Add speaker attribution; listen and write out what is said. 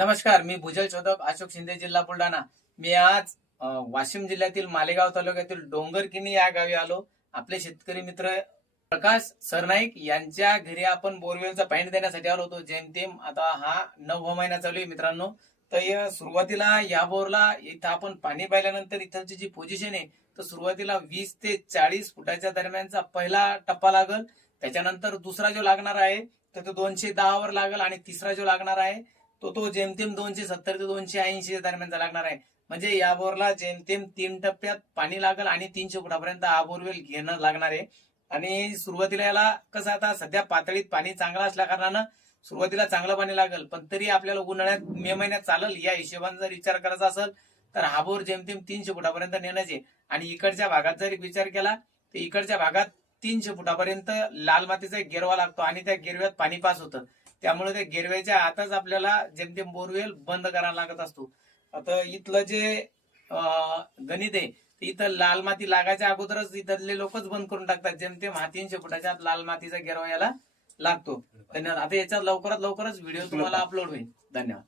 Speaker 1: नमस्कार मी भुजल शोधक अशोक शिंदे जिल्हा बुलढाणा. मी आज वाशिम जिल्ह्यातील मालेगाव तालुक्यातील डोंगरकिनी या गावी आलो. आपले शेतकरी मित्र प्रकाश सरनाईक यांच्या घरी आपण बोरवेलचा पाणी देण्यासाठी आलो होतो. जेमतेम आता हा नववा महिना चालू आहे मित्रांनो. तर या सुरुवातीला या बोरला इथं आपण पाणी पाहिल्यानंतर इथलची जी पोझिशन आहे तर सुरुवातीला वीस ते चाळीस फुटाच्या दरम्यानचा पहिला टप्पा लागल. त्याच्यानंतर दुसरा जो लागणार आहे तर तो दोनशे दहावर लागल आणि तिसरा जो लागणार आहे तो तो जेमतेम दोनशे सत्तर ते दोनशे ऐंशी दरम्यानचा लागणार आहे. म्हणजे या बोरला जेमतेम तीन टप्प्यात पाणी लागल आणि तीनशे फुटापर्यंत हा बोरवेल घेणं लागणार आहे. आणि सुरुवातीला याला कसं आता सध्या पातळीत पाणी चांगलं असल्या कारणानं सुरुवातीला चांगलं पाणी लागल पण तरी आपल्याला उन्हाळ्यात मे महिन्यात चालल या हिशोबाने जर विचार करायचा असेल तर हा बोर जेमतेम तीनशे फुटापर्यंत नेण्याचे आणि इकडच्या भागात जर विचार केला तर इकडच्या भागात तीनशे फुटापर्यंत लाल मातीचा एक गेरवा लागतो आणि त्या गेरव्यात पाणी पास होतं. त्यामुळे त्या गेरव्याच्या आतच आपल्याला जेमतेम बोरवेल बंद करायला लागत असतो. आता इथलं जे गणित आहे इथं लाल माती लागायच्या अगोदरच इथले लोकच बंद करून टाकतात. जेमतेम हा तीनशे फुटाच्या आत लाल मातीचा गेरवा याला लागतो. धन्यवाद. आता याच्यात लवकरात लवकरच व्हिडिओ तुम्हाला अपलोड होईल. धन्यवाद.